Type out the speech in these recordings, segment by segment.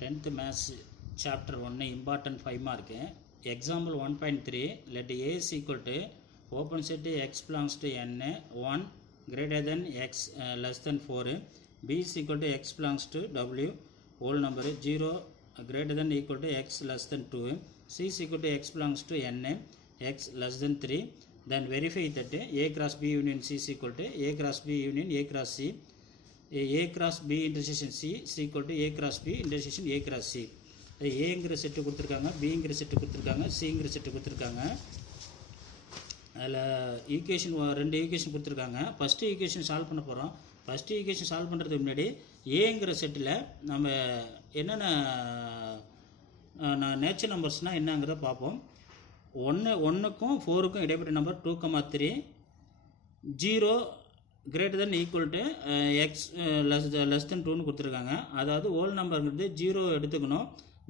10th Maths Chapter 1 Important 5 mark. Example 1.3. Let A is equal to open set x belongs to n 1 greater than x less than 4. B is equal to x belongs to w whole number 0 greater than equal to x less than 2. C is equal to x belongs to n x less than 3. Then verify that A cross B union C is equal to A cross B union A cross C. A cross B intersection C is equal to A cross B intersection A cross C. ஏங்கிற set கொடுத்துருக்காங்க, பிங்கிற set கொடுத்துருக்காங்க, சிங்கிற set கொடுத்துருக்காங்க. அதில் equation ரெண்டு equation கொடுத்துருக்காங்க. First equation solve பண்ண போகிறோம். ஃபஸ்ட்டு ஈக்குவேஷன் சால்வ் பண்ணுறதுக்கு முன்னாடி ஏங்கிற செட்டில் நம்ம என்னென்ன நேச்சர் நம்பர்ஸ்னால் என்னங்கிறத பார்ப்போம். ஒன்றுக்கும் 4க்கும் இடைப்பட்ட number 2,3 0 greater than equal to x less than 2ன்னு கொடுத்துருக்காங்க. அதாவது ஹோல் நம்பருங்கிறது 0 எடுத்துக்கணும்,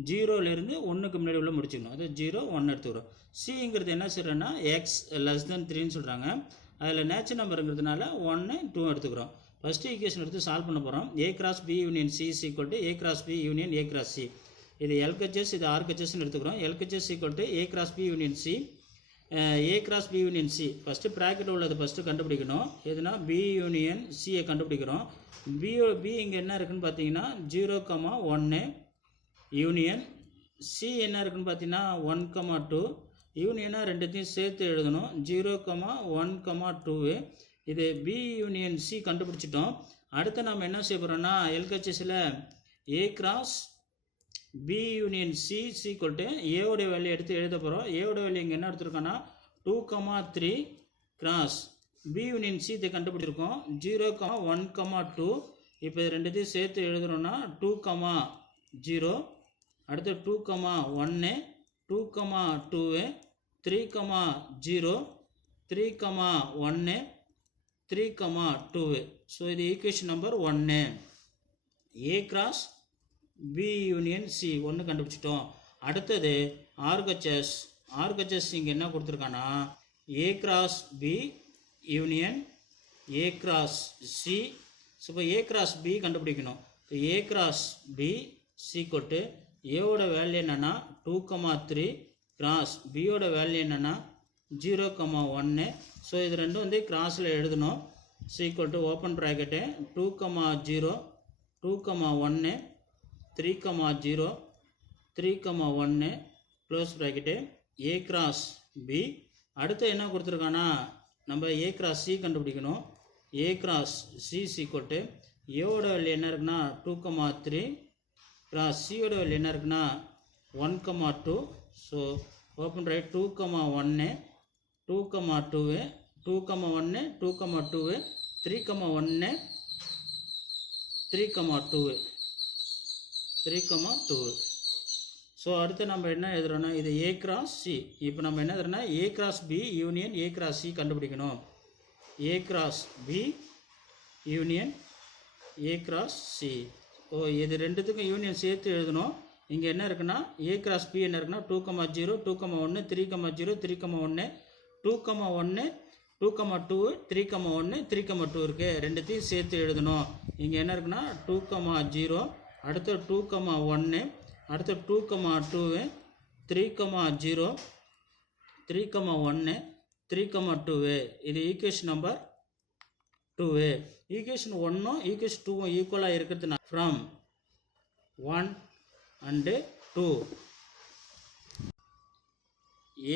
0லேருந்து 1க்கு முன்னாடி உள்ள முடிச்சுக்கணும். அது 0 1 எடுத்துக்கிறோம். சிங்கிறது என்ன சொல்கிறேன்னா எக்ஸ் லெஸ் தென் 3ன்னு சொல்கிறாங்க. அதில் நேச்சர் நம்பருங்கிறதுனால 1 2 எடுத்துக்கிறோம். ஃபஸ்ட்டு ஈக்குவேஷன் எடுத்து சால்வ் பண்ண போகிறோம். A cross B union C is equal to A cross B union A cross C. இது எல்ஹெச்எஸ், இது ஆர்ஹெச்எஸ்ன்னு எடுத்துக்கிறோம். LHS equal to A cross B union C. A cross B union C first bracket உள்ளது first கண்டுபிடிக்கணும். எதுனா B union சியை கண்டுபிடிக்கிறோம். B இங்கே என்ன இருக்குதுன்னு பார்த்தீங்கன்னா 0,1 யூனியன் சி என்ன இருக்குதுன்னு பார்த்தீங்கன்னா 1,2 யூனியனாக ரெண்டுத்தையும் சேர்த்து எழுதணும். 0,1,2. இது பி யூனியன் சி கண்டுபிடிச்சிட்டோம். அடுத்து நம்ம என்ன செய்ய போகிறோம்னா எல்ஹெச்எஸில் A cross B union C equal to ஏவோடைய வேல்யூ எடுத்து எழுத போகிறோம். ஏவோட வேல்யூ இங்கே என்ன எடுத்துருக்கோன்னா 2,3 கிராஸ் பி யூனியன் சி இதை கண்டுபிடிச்சிருக்கோம் 0,1,2. இப்போ இது ரெண்டுத்தையும் சேர்த்து எழுதுகிறோன்னா 2,0. அடுத்து 2,1 2,2 3,0 3,1 3,2. ஸோ இது equation number 1. A cross B union C ஒன்று கண்டுபிடிச்சிட்டோம். அடுத்தது ஆர்ஹெச்எஸ். ஆர்ஹெச்எஸ் இங்கே என்ன கொடுத்துருக்கான்னா A cross B union A cross C. So இப்போ ஏ கிராஸ் பி கண்டுபிடிக்கணும். ஏ கிராஸ் பி சீக்வட்டு ஏவோட வேல்யூ என்னென்னா 2,3 கிராஸ் பியோட வேல்யூ என்னென்னா 0,1. ஸோ இது ரெண்டும் வந்து கிராஸில் எழுதணும். Is equal to open bracket 2,0 2,1 3,0 3,1 close bracket A cross B. அடுத்து என்ன கொடுத்துருக்கான்னா நம்ம ஏ கிராஸ் சி கண்டுபிடிக்கணும். ஏ கிராஸ் சி சீக்வட்டு ஏவோட வேல்யூ என்ன இருக்குன்னா 2,3 கிராஸ் சியோட வேல்யூ என்ன இருக்குன்னா 1,2. So open right 2,1 2,2 2,1 2,2 3,1 3,2 3,2. ஸோ அடுத்து நம்ம என்ன எழுதுறோன்னா இது ஏ கிராஸ் சி. இப்போ நம்ம என்ன எழுதுறோன்னா A cross B union A cross C கண்டுபிடிக்கணும். A cross B union A cross C. ஓ இது ரெண்டுத்துக்கும் யூனியன் சேர்த்து எழுதணும். இங்கே என்ன இருக்குன்னா ஏ கிராஸ் பி என்ன இருக்குன்னா 2,0 2,1 3,0 3,1 2,1 2,2 3,1 3,2 இருக்குது. ரெண்டுத்தையும் சேர்த்து எழுதணும். இங்கே என்ன இருக்குன்னா 2,0 அடுத்து 2,1 அடுத்து 2,2 3,0 3,1 3,2. இது ஈக்குவேஷன் நம்பர் 2. ஈக்குவேஷன் 1ம் ஈக்குவேஷன் 2ம் ஈக்குவலாக இருக்கிறதுனா from 1 and 2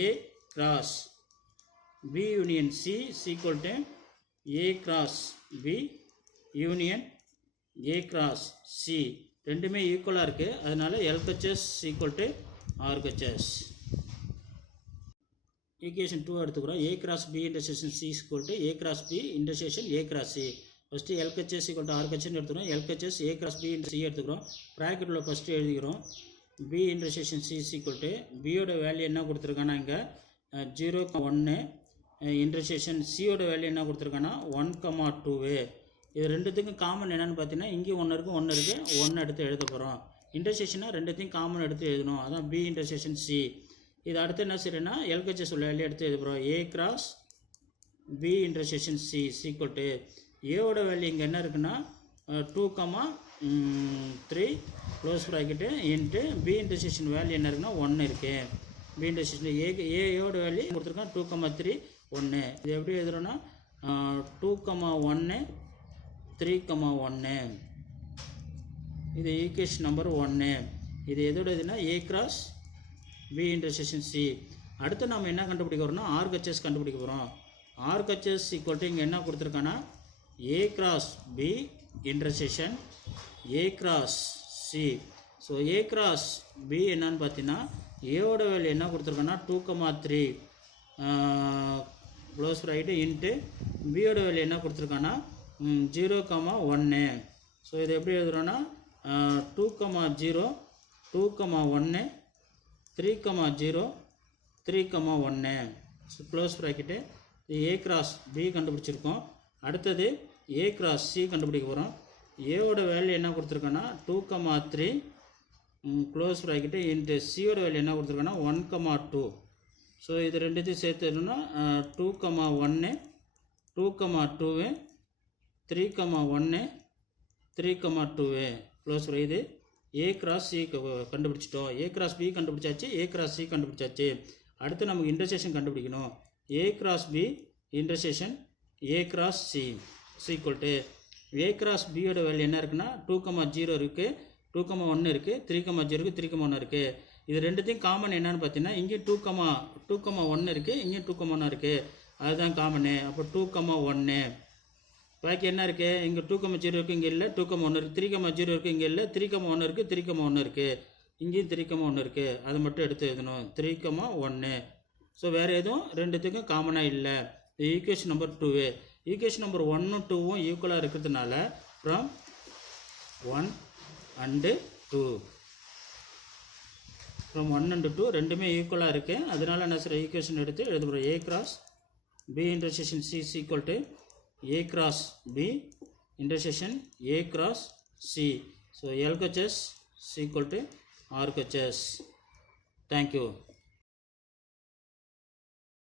A cross B union C is equal to A cross B union A cross C. ரெண்டுமே ஈக்குவலாக இருக்குது. அதனால் LHS equal to RHS. Equation 2 எடுத்துக்கிறோம். A cross B intersection C equal to A cross B intersection A cross C. First LHS equal to ஆர்ஹெச்எஸ்ன்னு எடுத்துக்கிறோம். LHS A cross B C எடுத்துக்கிறோம். ப்ராக்கெட்டில் first எழுதிக்கிறோம். B intersection C equal to பியோட value என்ன கொடுத்துருக்கான்னா இங்கே 0,1 இன்டர்செக்ஷன் சியோட வேல்யூ என்ன கொடுத்துருக்கான்னா 1,2. இது ரெண்டுத்துக்கும் காமன் என்னென்னு பார்த்தீங்கன்னா இங்கே 1 இருக்குது 1 இருக்குது 1 எடுத்து எழுத போகிறோம். இன்டர்செக்ஷனாக ரெண்டுத்தையும் காமன் எடுத்து எழுதணும். அதான் பி இன்டர்செக்ஷன் சி. இது அடுத்து என்ன செய்யறேன்னா எல்ஹெச்எஸ் வேல்யூ எடுத்து எழுத போகிறோம். A cross B intersection C equal to ஏவோட வேல்யூ இங்கே என்ன இருக்குன்னா 2,3 close bracket into B intersection value என்ன இருக்குன்னா 1 இருக்குது. பி இன்டர்செக்ஷன் ஏயோட வேல்யூ கொடுத்துருக்கான் 2,3 1. இது எப்படி எழுதுறோன்னா 2,1 3,1. இது ஈக்குவேஷன் நம்பர் 1. இது எதோட இதுனா A cross B intersection C. அடுத்து நம்ம என்ன கண்டுபிடிக்க போகிறோம்னா ஆர்ஹெச்எஸ் கண்டுபிடிக்க போகிறோம். ஆர்ஹெச்எஸ் ஈக்குவல் டு இங்கே என்ன கொடுத்துருக்கான்னா A cross B intersection A cross C. So A cross B என்னன்னு பார்த்தீங்கன்னா ஏவோட வேல்யூ என்ன கொடுத்துருக்கோன்னா 2,3 க்ளோஸ் ப்ராக்கெட்டு இன்ட்டு பியோட வேல்யூ என்ன கொடுத்துருக்கான்னா 0,1. ஸோ இது எப்படி எழுதுகிறோன்னா 2,0 2,1 3,0 3,1. So close bracket A cross B கண்டுபிடிச்சிருக்கோம். அடுத்தது ஏ கிராஸ் சி கண்டுபிடிக்க போகிறோம். ஏவோட வேல்யூ என்ன கொடுத்துருக்கோன்னா 2,3 க்ளோஸ் ப்ராக்கெட்டு இன்ட்டு சியோட வேல்யூ என்ன கொடுத்துருக்கோன்னா 1,2. ஸோ இது ரெண்டுத்தையும் சேர்த்துனா 2,1 2,2 3,1 3,2 க்ளோஸ் இது ஏ கிராஸ் சி கண்டுபிடிச்சிட்டோம். ஏ கிராஸ் பி கண்டுபிடிச்சாச்சு, ஏ கிராஸ் சி கண்டுபிடிச்சாச்சு. அடுத்து நமக்கு இன்டர்செக்ஷன் கண்டுபிடிக்கணும். A cross B intersection A cross C equal to A cross பியோட வேல்யூ என்ன இருக்குன்னா 2,0 இருக்குது, 2,1 இருக்குது, 3,0 இருக்குது, 3,1 இருக்குது. இது ரெண்டுத்தையும் காமன் என்னன்னு பார்த்தீங்கன்னா இங்கே 2,1 இருக்குது, இங்கேயும் 2,1 இருக்குது. அதுதான் காமனு. அப்போ 2,1 பாக்கி என்ன இருக்குது? இங்கே 2,0 இருக்குது, இங்கே இல்லை. 2,1 இருக்குது. 3,0 இருக்குது, இங்கே இல்லை. 3,1 இருக்குது, 3,1 இருக்குது. இங்கேயும் 3,1 இருக்குது. அது மட்டும் எடுத்து எழுதணும் 3,1. ஸோ வேறு எதுவும் ரெண்டுத்துக்கும் காமனாக இல்லை. இது ஈக்குவேஷன் நம்பர் 2. ஈக்குவேஷன் நம்பர் 1ம் 2ம் ஈக்குவலாக இருக்கிறதுனால ஃப்ரம் 1 and 2 ஃப்ரம் 1 and 2 ரெண்டுமே ஈக்குவலாக இருக்குது. அதனால என்ன சார் ஈக்குவேஷன் எடுத்து எழுத போகிறோம். A cross B intersection C equal to A cross B intersection A cross C. So LHS equal to RHS. Thank you.